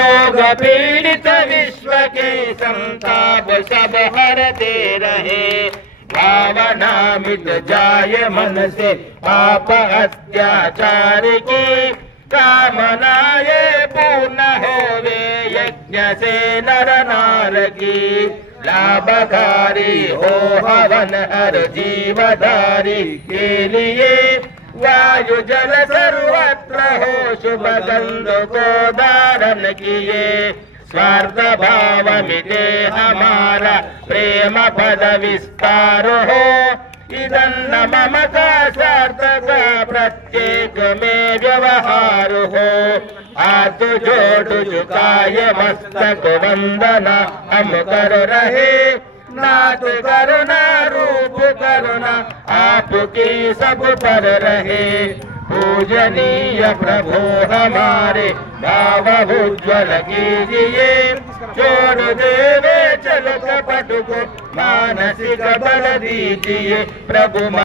रोग पीड़ित विश्व के संताप सब हरते रहे। भावना मिट जाए मन से पाप अत्याचार की, कामनाएं पूर्ण होवे यज्ञ से नर नार की। लाभकारी हो हवन हर जीवधारी के लिए, वायु जल सर्वत्र हो शुभ गंध को धारण किए। स्वार्थ भाव मिटे हमारा प्रेम पद विस्तार हो, इदन्न मम का सार्थक प्रत्येक में व्यवहार हो। हाथ जोड़ झुकाए मस्तक वंदना हम कर रहे, नाथ करुणा रूप करुणा आपकी सब पर रहे। पूजनीय प्रभु हमारे भाव उज्ज्वल कीजिए, छोड़ देवे चल कपट को मानसिक बल दीजिए प्रभु।